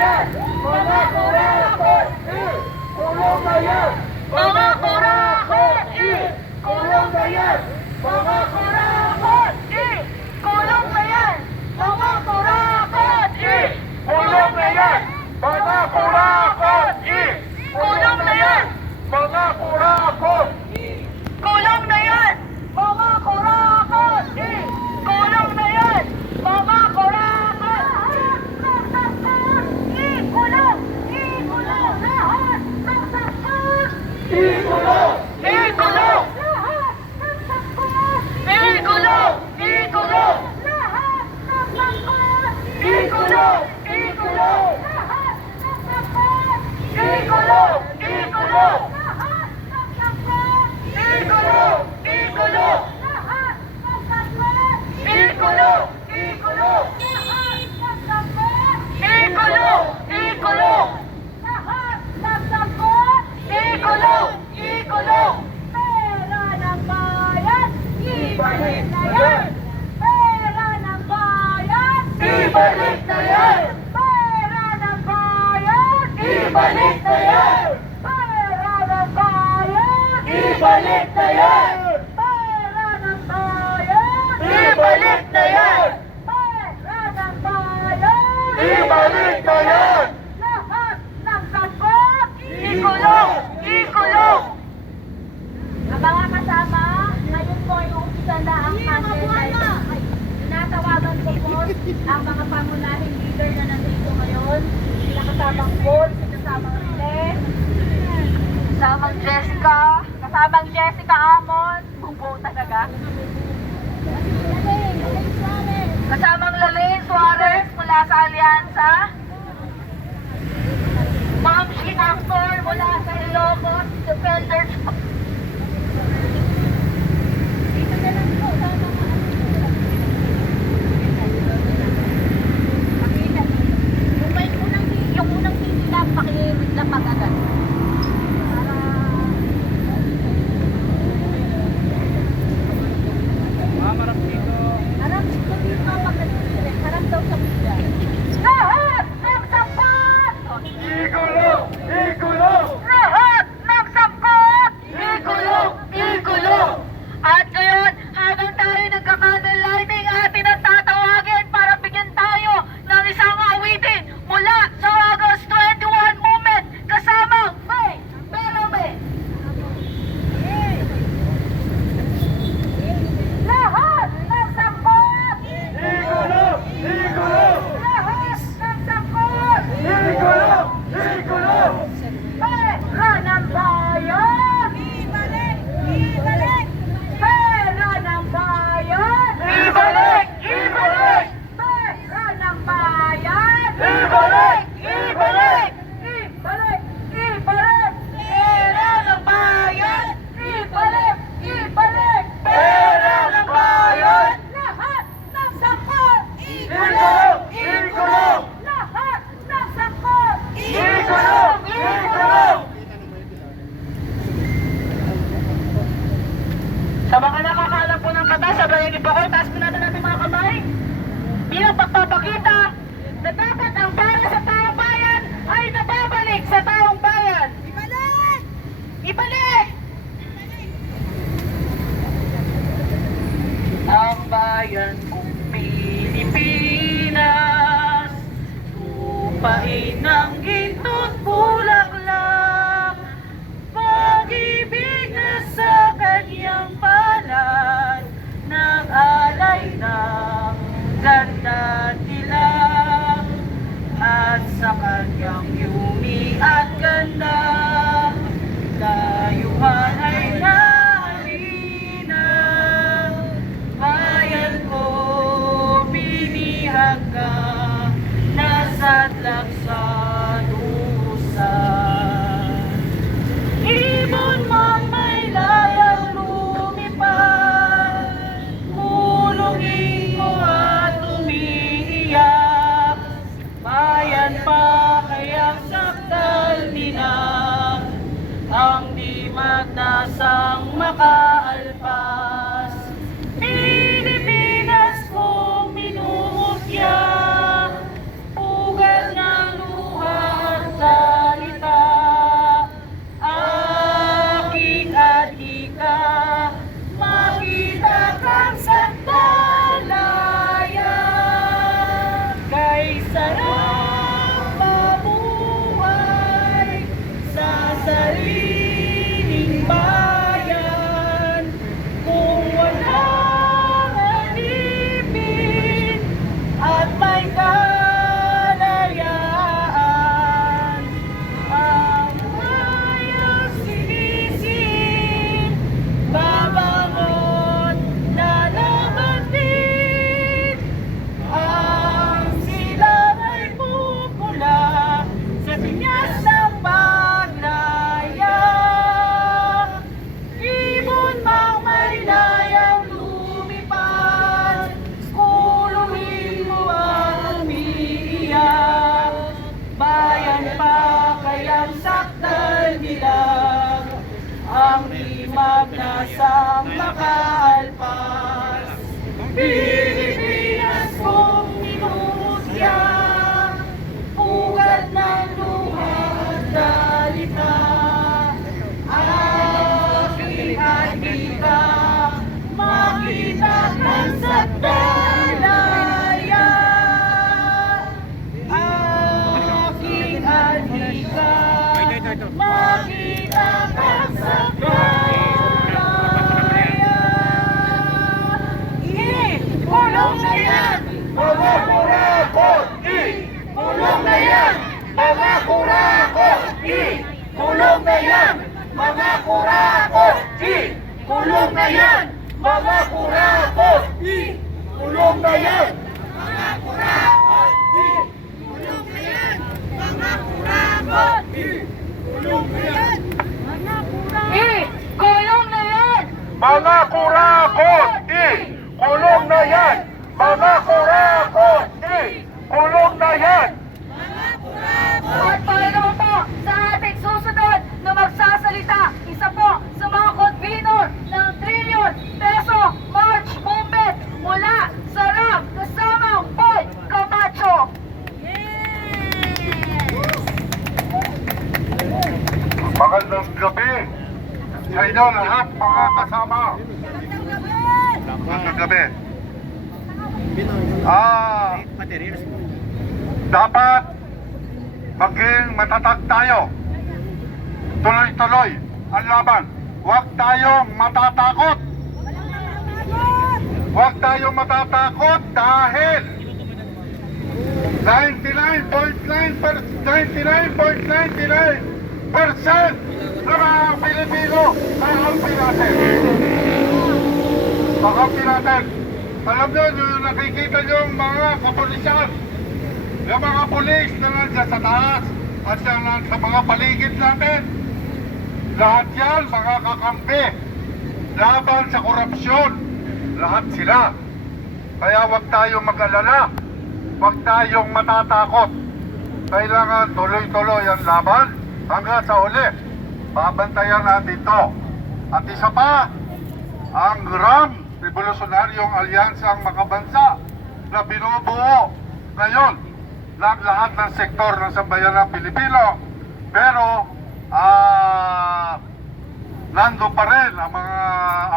yan! Mga kurakot! Kulong na yan! Mga kurakot! Kulong na yan! Mga kurakot! Kulong na yan! Mga kurakot! Kulong na yan! Mga kurakot! Kulong na yan! Mga kurakot! Kulong na yan! Mga kurakot! Kulong na yan! Mga kurakot! Ikulong! Ikulong! Lahat ng sakot! Ikulong! Ikulong! Lahat ng sakot! Ikulong! Ikulong! Lahat ng sakot! Ikulong! Ikulong! Lahat ng sakot! Ikulong! Ikulong! Lahat ng sakot! Ikulong! Ikulong! Lahat ng sakot! Ikulong! Ikulong! Lahat ng sakot! Ikulong! Ikulong! Lahat ng sakot! Ikulong! Ikulong! Pera ng bayan! Ibalik na yan! Pera ng bayan! Ibalik na yan! Pera ng bayan! Ibalik na yan! Pera ng bayan! Ibalik na yan! Pera ng bayan! Ibalik na yan! Pera ng bayan! Ibalik na yan! Lahat ng sakot! Ikulong! Ikulong! Ang mga kasama, ngayon po ay umpisa na ang cancel. Tinatawagan ko po ang mga pangunahing leader na nandito ngayon. Sila kasamang Paul, kasamang Rene, kasamang Jessica Amon, bubuo talaga. Kasamang Lalaine Suarez mula sa Alyansa. Ma'am Shin Actor mula sa Ilocos Defenders. Dito na lang po sa mga yung unang hindi lang pakilit lang mag-agad. Harap dito pag nag-direct. Harap daw sa bida. Lahat pag-asang makaalpas. Pilipinas kong minumutya, ugat ng luha at dalita. Aking adhika, makita kang sa dalaya. Aking adhika, makita kang sa dalaya. Kulong na yan, mga kurakot! Kulong na yan, mga kurakot! Kulong na yan, mga kurakot! Kulong na yan, mga kurakot! Kulong na yan, mga kurakot! Kulong na yan, mga kurakot! Kulong na yan, mga kurakot! Kulong na yan! Mga kurakot! Kulong na yan! Mga kurakot! Kulong na yan! At para naman po sa ating susunod na magsasalita, isa po sa mga convener ng trillion peso March Movement mula sa RAM kasamang Boy Camacho. Magandang gabi sa inyo lahat mga kasama. Magandang gabi. Dapat maging matatag tayo. Tuloy-tuloy ang laban. Huwag tayong matatakot. Huwag tayong matatakot dahil 99.99% ng mga Pilipino kakampi natin. Kakampi natin. Alam nyo, yung nakikita nyo yung mga kapulisan, yung mga pulis na nandiyan sa taas at sa mga paligid natin. Lahat yan, mga kakampi. Laban sa korupsyon. Lahat sila. Kaya huwag tayong mag-alala. Huwag tayong matatakot. Kailangan tuloy-tuloy ang laban hanggang sa uli. Babantayan natin ito. At isa pa, ang RAM, Revolutionaryong Alyansang Makabansa na binubuo ngayon ng lahat ng sektor ng sambayanang Pilipino. Pero, nandun pa rin ang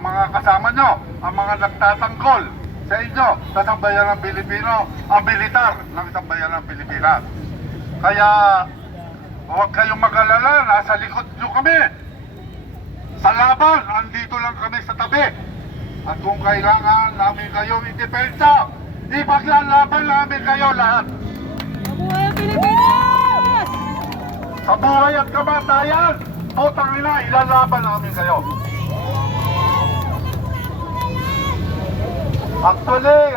mga kasama nyo, ang mga nagtatanggol sa inyo sa sambayanang Pilipino, ang militar ng sambayanang Pilipinas. Kaya huwag kayong mag-alala, nasa likod nyo kami. Sa laban, andito lang kami sa tabi. At kung kailangan namin kayong idepensa, ipaglalaban namin kayo lahat. Mabuhay ang Pilipinas! Sa buhay at kamatayan, putang ina, ilalaban namin kayo. Actually,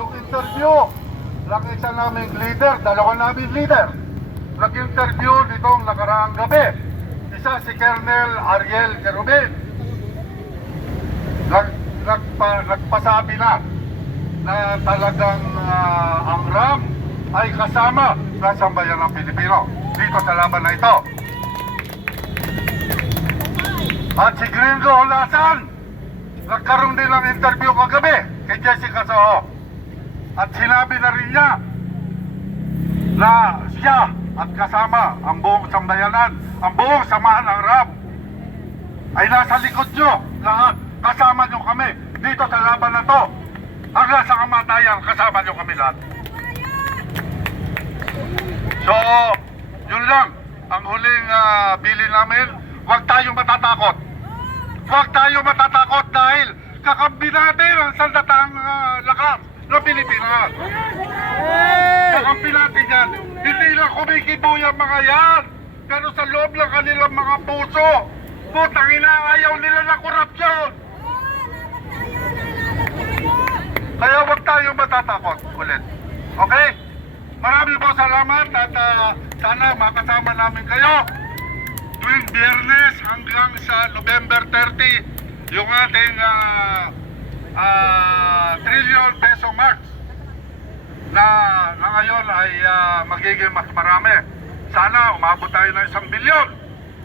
yung interview ng isa naming leader, dalawa naming leader, nag-interview nitong nakaraang gabi. Isa si Colonel Ariel Kerubin. Nagpasabi na talagang ang RAM ay kasama ng sambayanang Pilipino dito sa laban na ito. At si Gringo Olasan, nagkaroon din ng interview kagabi kay Jessica Soho. At sinabi na rin niya na siya at kasama ang buong sambayanan, ang buong samahan ng RAM ay nasa likod nyo lahat. Kasama nyo kami dito sa laban na to. Hanggang sa kamatayan, kasama nyo kami lahat. So, yun lang ang huling bilin namin. Huwag tayong matatakot. Huwag tayong matatakot dahil kakampi natin ang sandatang lakas ng Pilipinas. Kakampi natin yan. Hindi lang kumikibo yung mga yan. Pero sa loob ng kanilang mga puso, putang ina, ayaw nila ng korupsyon. Kaya huwag tayong matatakot ulit. Okay? Maraming po salamat at sana makasama namin kayo tuwing Biyernes hanggang sa November 30 yung ating trillion peso march na ngayon ay magiging mas marami. Sana umabot tayo ng 1 bilyon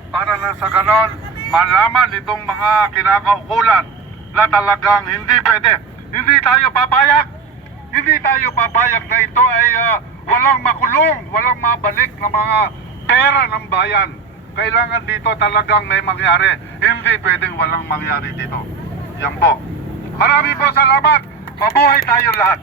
para na sa ganon malaman itong mga kinakaukulan na talagang hindi pwede. Hindi tayo papayag. Hindi tayo papayag na ito ay walang makulong, walang mabalik na mga pera ng bayan. Kailangan dito talagang may mangyari. Hindi pwedeng walang mangyari dito. Yan po. Marami po salamat. Mabuhay tayo lahat.